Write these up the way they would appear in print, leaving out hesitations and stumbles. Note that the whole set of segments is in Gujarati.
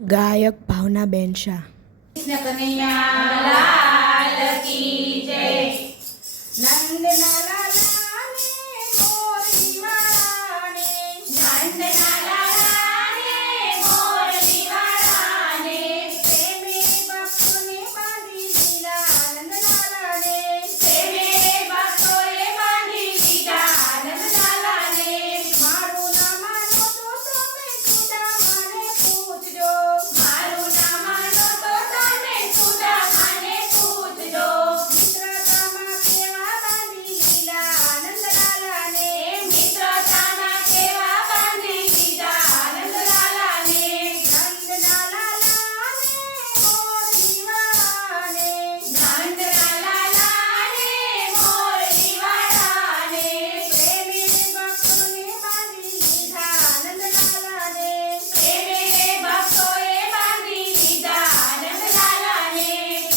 ગાયક ભાવનાબેન શાહ. કૃષ્ણ કનૈયા લાલ કી જય. નંદના લાલા ને મોરલી વાળા ને, નંદના લાલા ને મોરલી વાળા ને, પ્રેમે ભક્તોને બાંધી લીધા નંદલાલા ને, પ્રેમે ભક્તોએ બાંધી લીધા નંદલાલા ને. મારું ના માનો તો તમે ખુદા મને પૂછજો, મારું ના માનો તો તમે ખુદા મને પૂછજો. મિત્રતામાં કેવા બાંધી લીધા નંદલાલા ને, મિત્રતામાં કેવા બાંધી લીધા નંદલાલા ને. નંદના લાલા ને મોરલી વાળા ને, નંદના લાલા ને મોરલી વાળા ને, પ્રેમે ભક્તોને બાંધી લીધા નંદલાલા ને, પ્રેમે ભક્તોએ બાંધી લીધા નંદલાલા ને.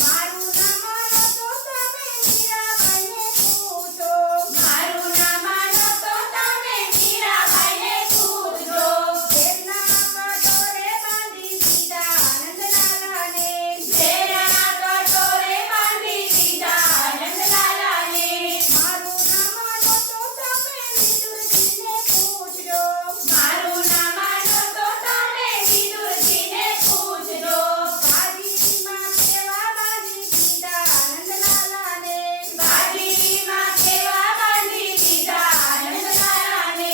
મારું ના માનો તો તમે મીરાબાઈને પૂછો, મારું ના માનો તો તમે મીરાબાઈને પૂછજો. ઝેરના કટોરે બાંધી દીધા નંદલાલા ને, ઝેરના કટોરે બાંધી દીધા નંદલાલા ને. મારું ના માનો તો તમે વિદુરજીને પૂછજો, મારું ના માનો તો તમે વિદુરજીને પૂછજો. ભાજીમાં કેવા બાંધી દીધા નંદલાલા ને, ભાજીમાં કેવા બાંધી દીધા નંદલાલા ને.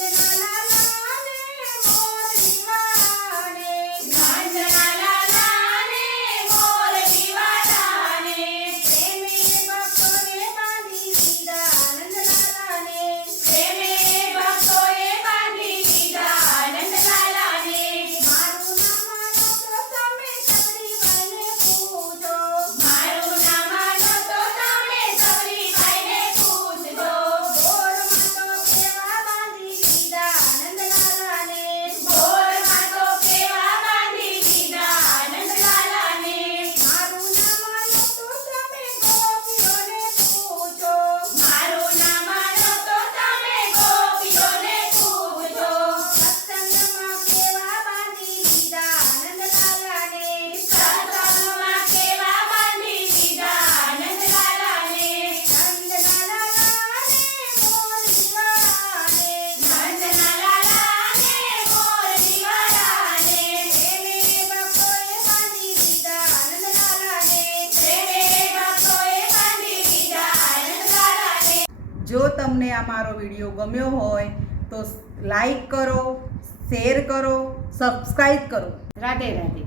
નંદના લાલા ને મોરલી વાળા ને, નંદના લાલા ને મોરલી વાળા ને, પ્રેમે ભક્તોને બાંધી લીધા નંદલાલા ને, પ્રેમે ભક્તોએ બાંધી લીધા નંદલાલા ને. મારું ના માનો તો તમે સબરીબાઈને પૂછો, મારું ના માનો તો તમે સબરીબાઈને પૂછજો. ગોળમાં તો કેવા બાંધી લીધા નંદલાલા ને, ગોળમાં તો કેવા બાંધી લીધા નંદલાલા ને. મારું ના માનો તો તમે ગોપીઓને પૂછો, મારું ના માનો તો તમે ગોપીઓને પૂછજો. સત્સંગમાં કેવા બાંધી લીધા નંદલાલા ને, સત્સંગમાં કેવા બાંધી લીધા નંદલાલા ને. નંદના લાલા ને મોરલી વાળા ને, નંદના લાલા ને મોરલી વાળા ને, પ્રેમે ભક્તોએ બાંધી લીધા નંદલાલા ને, પ્રેમે ભક્તોએ બાંધી લીધા નંદલાલા ને. જો તમને આ મારો વિડીયો ગમ્યો હોય તો લાઈક કરો, શેર કરો, સબસ્ક્રાઈબ કરો. રાધે રાધે.